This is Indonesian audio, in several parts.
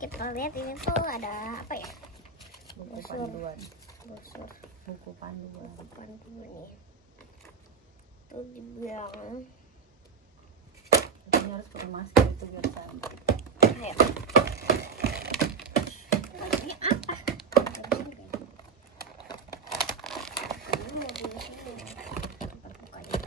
kita lihat ini tuh ada apa ya? Buku panduan. Brosur. Buku panduan. Buku panduan ya. Tuh dibilang Ini harus pakai masker itu biar santai. ayo. Ini apa? Ini mau di sini. Tempat bukanya.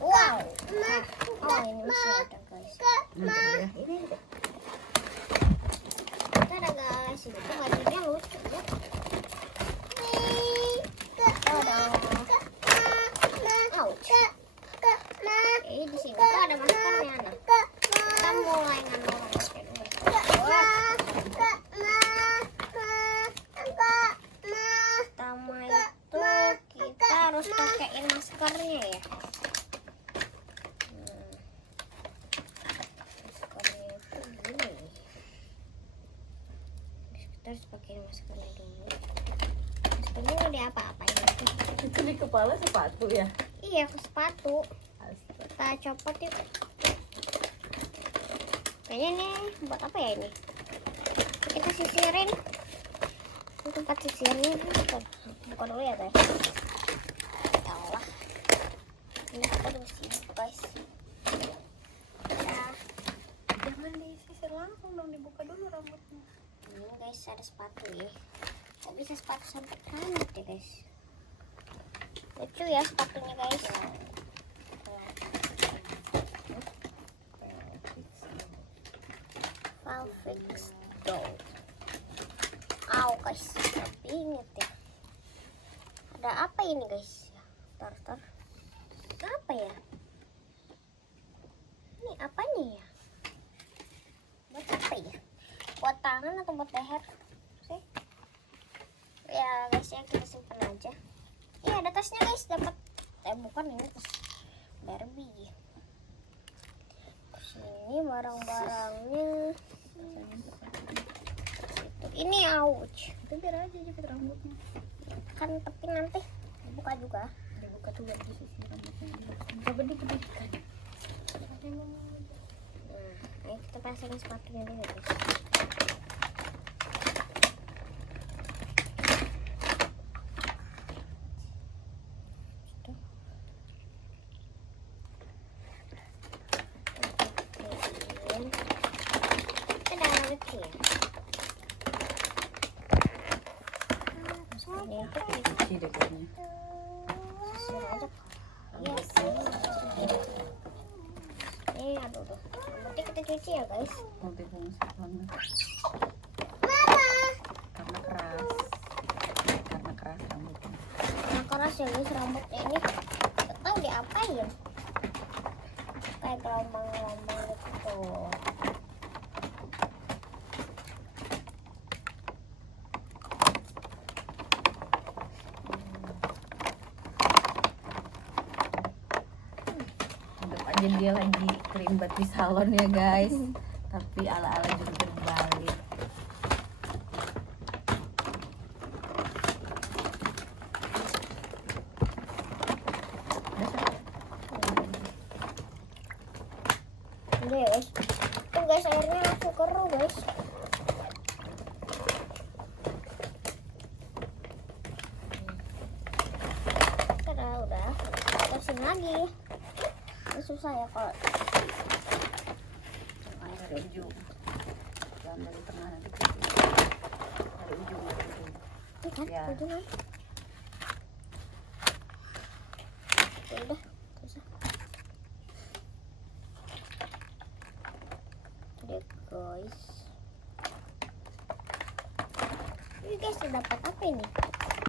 Wow. Oh, ini masih ada guys. Ini ada guys. Ini tuh bajunya lucu ya. Ouch. Di sini tuh ada maskernya anak. Kita mulai ngambil masker dulu. Pertama itu kita harus pakein maskernya ya. Maskernya itu gini. Kita harus pakein maskernya dulu. Maskernya udah diapa-apain itu? Itu di kepala sepatu ya? Iya, ke sepatu. Astaga. Kita copot yuk. Kayaknya ini buat apa ya ini? Kita sisirin. Ini tempat sisirnya. Buka dulu ya guys. Ya Allah. Ini kita bersih guys. Ya. Jangan disisir langsung dong, dibuka dulu rambutnya. Ini guys ada sepatu ya. Kok bisa sepatu sampai rambut ya guys? Lucu ya sepatunya guys. Valfix doll. Au guys, tapi inget ya. Ada apa ini guys? Tar. Apa ya? Ini apanya ya? Buat apa ya? Buat tangan atau buat leher? Sih? Ya guys ya, kita simpan aja. Iya ada tasnya guys, dapat. Bukan ini tas Barbie. Terus ini barang-barangnya. Ini ouch. Itu biar aja jepit rambutnya. Kan tapi nanti dibuka juga. Dibuka tuh biar disisir rambutnya. Coba dipedikan. Nah, ayo kita pasangin sepatunya dulu guys. Cuci deh kayaknya. Ini aduh tuh. Nanti kita cuci ya guys. Multifungsi banget. Karena keras rambutnya. Nah keras ya guys rambutnya ini. Gak tau diapain. Kayak gelombang-gelombang gitu. Aja dia lagi kerimbat di salon ya guys, tapi ala-ala jungkir balik. Udah ya guys. Tuh guys airnya langsung keruh guys. Udah. Terusin lagi. Ini susah ya kalau Dari ujung, jangan dari tengah nanti dari ujung. ini kan Ya. ujungan. Udah, susah. Udah guys. guys, dapat apa ini?